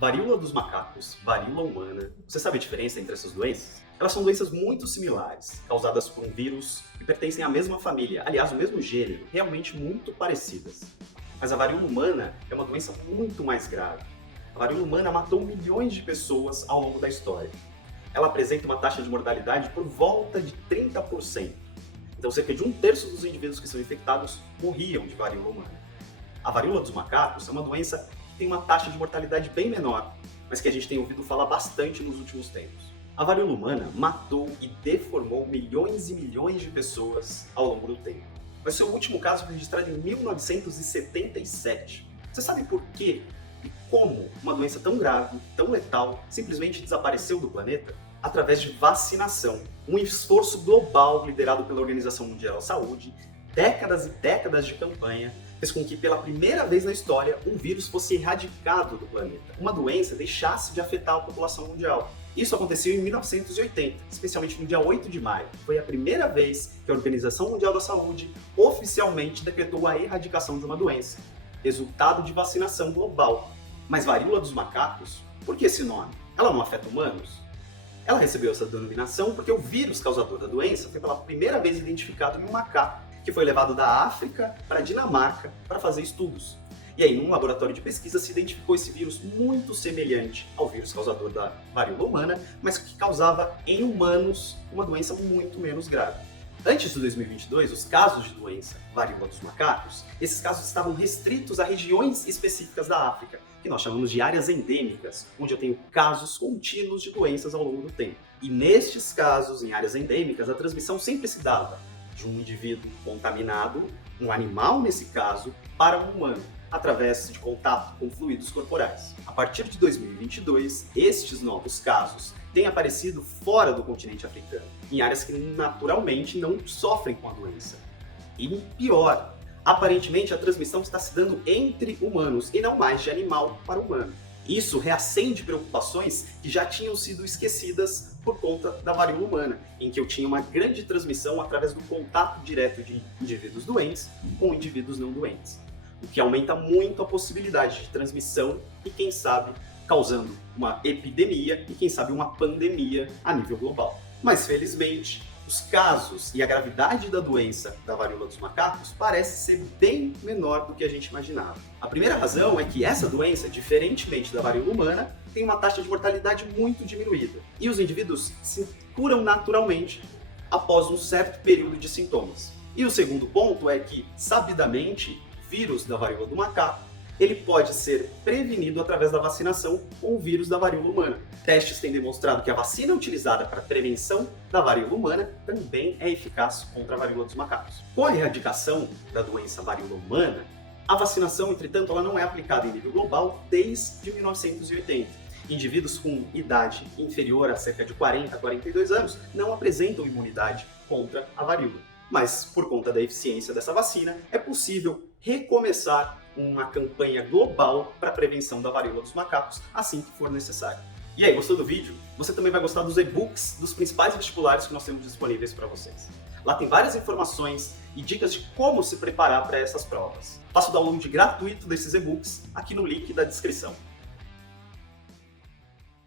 Varíola dos macacos, varíola humana. Você sabe a diferença entre essas doenças? Elas são doenças muito similares, causadas por um vírus que pertencem à mesma família, aliás, o mesmo gênero, realmente muito parecidas. Mas a varíola humana é uma doença muito mais grave. A varíola humana matou milhões de pessoas ao longo da história. Ela apresenta uma taxa de mortalidade por volta de 30%. Então, cerca de um terço dos indivíduos que são infectados morriam de varíola humana. A varíola dos macacos é uma doença que tem uma taxa de mortalidade bem menor, mas que a gente tem ouvido falar bastante nos últimos tempos. A varíola humana matou e deformou milhões e milhões de pessoas ao longo do tempo. Mas seu último caso foi registrado em 1977. Você sabe por quê e como uma doença tão grave, tão letal, simplesmente desapareceu do planeta? Através de vacinação. Um esforço global liderado pela Organização Mundial da Saúde, décadas e décadas de campanha, fez com que, pela primeira vez na história, um vírus fosse erradicado do planeta. Uma doença deixasse de afetar a população mundial. Isso aconteceu em 1980, especialmente no dia 8 de maio. Foi a primeira vez que a Organização Mundial da Saúde oficialmente decretou a erradicação de uma doença, resultado de vacinação global. Mas varíola dos macacos? Por que esse nome? Ela não afeta humanos? Ela recebeu essa denominação porque o vírus causador da doença foi pela primeira vez identificado em um macaco, que foi levado da África para a Dinamarca para fazer estudos. E aí, num laboratório de pesquisa, se identificou esse vírus muito semelhante ao vírus causador da varíola humana, mas que causava em humanos uma doença muito menos grave. Antes de 2022, os casos de doença varíola dos macacos, esses casos estavam restritos a regiões específicas da África, que nós chamamos de áreas endêmicas, onde eu tenho casos contínuos de doenças ao longo do tempo. E nestes casos, em áreas endêmicas, a transmissão sempre se dava de um indivíduo contaminado, um animal nesse caso, para um humano, através de contato com fluidos corporais. A partir de 2022, estes novos casos têm aparecido fora do continente africano, em áreas que naturalmente não sofrem com a doença. E pior, aparentemente a transmissão está se dando entre humanos e não mais de animal para humano. Isso reacende preocupações que já tinham sido esquecidas por conta da varíola humana, em que eu tinha uma grande transmissão através do contato direto de indivíduos doentes com indivíduos não doentes, o que aumenta muito a possibilidade de transmissão e, quem sabe, causando uma epidemia e, quem sabe, uma pandemia a nível global. Mas, felizmente, os casos e a gravidade da doença da varíola dos macacos parece ser bem menor do que a gente imaginava. A primeira razão é que essa doença, diferentemente da varíola humana, tem uma taxa de mortalidade muito diminuída e os indivíduos se curam naturalmente após um certo período de sintomas. E o segundo ponto é que, sabidamente, o vírus da varíola do macaco ele pode ser prevenido através da vacinação com o vírus da varíola humana. Testes têm demonstrado que a vacina utilizada para a prevenção da varíola humana também é eficaz contra a varíola dos macacos. Com a erradicação da doença varíola humana, a vacinação, entretanto, ela não é aplicada em nível global desde 1980. Indivíduos com idade inferior a cerca de 40 a 42 anos não apresentam imunidade contra a varíola. Mas, por conta da eficiência dessa vacina, é possível recomeçar uma campanha global para a prevenção da varíola dos macacos assim que for necessário. E aí, gostou do vídeo? Você também vai gostar dos e-books dos principais vestibulares que nós temos disponíveis para vocês. Lá tem várias informações e dicas de como se preparar para essas provas. Faça o download gratuito desses e-books aqui no link da descrição.